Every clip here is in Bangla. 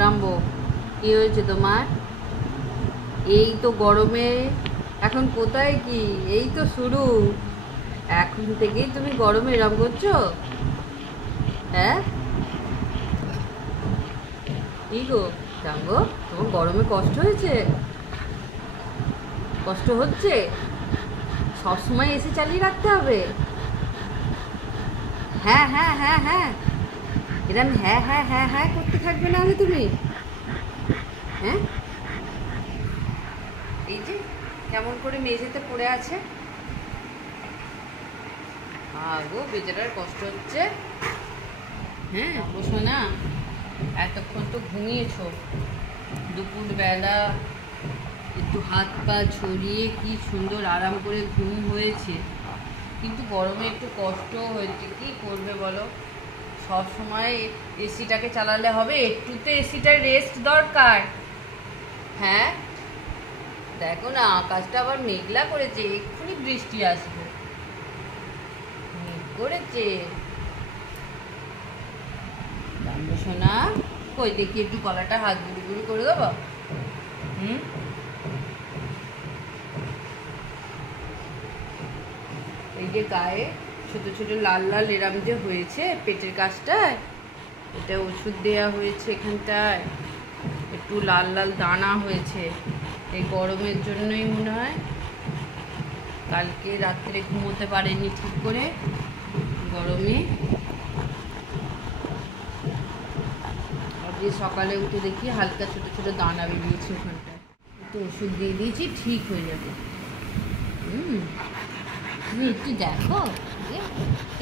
ডাম্বো, কি হয়েছে তোমার? এই তো গরমে এখন কোথায় কি, এই তো শুরু, এখন থেকেই তুমি গরমে এরম করছো? হ্যাঁ কি গো ডাম্বো, তোমার গরমে কষ্ট হয়েছে? কষ্ট হচ্ছে? সবসময় এসি চালিয়ে রাখতে হবে? হ্যাঁ হ্যাঁ হ্যাঁ হ্যাঁ, এরম হ্যাঁ হ্যাঁ হ্যাঁ হ্যাঁ করতে থাকবে না তুমি? হ্যাঁ, এই যে কেমন করে মেঝেতে পড়ে আছে। গো বেচারার কষ্ট হচ্ছে। হ্যাঁ বসো না, এতক্ষণ তো ঘুমিয়েছো, দুপুরবেলা একটু হাত পা ছড়িয়ে কি সুন্দর আরাম করে ঘুম হয়েছে, কিন্তু গরমে একটু কষ্ট হয়েছে। কি করবে বলো, সব সময় এসিটাকে চালালে হবে? একটু তো এসিটার রেস্ট দরকার। হ্যাঁ দেখো না, আকাশটা আবার মেঘলা করেছে, এক্ষুনি বৃষ্টি আসবে, মেঘ করেছে। সোনা কই দেখি, একটু গলাটা হাত গুড়ি গুড়ি করে দেবো। এই যে গায়ে ছোট ছোট লাল লাল এরাম যে হয়েছে পেটের কাছটায়, এটা ওষুধ দেওয়া হয়েছে এখানটায়, একটু লাল লাল দানা হয়েছে, এই গরমের জন্যই মনে হয়। কালকে রাত্রে ঘুমোতে পারেনি ঠিক করে গরমে, আজকে সকালে উঠে দেখি হালকা ছোট ছোট দানা বেরিয়েছে ওখানটায়, একটু ওষুধ দিয়ে দিয়েছি, ঠিক হয়ে যাবে। তুমি একটু দেখো,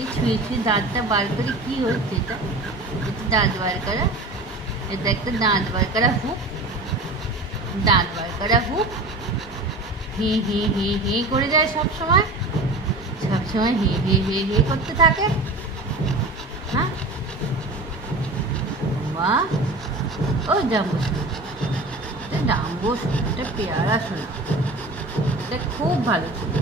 এই ছুঁয়ে ছুঁয়ে দাঁতটা বার করে কি হচ্ছে, এটা একটু দাঁত বার করা, এটা একটা দাঁত বার করা হুক, দাঁত বার করা হুক, হি হি হি হি করে যায় সবসময়, সবসময় হি হি হি হি করতে থাকে। হ্যাঁ মা, ও ডাম্বো শোনা, এটা ডাম্বো শোনা, এটা পেয়ারা শোনা, এটা খুব ভালো ছিল।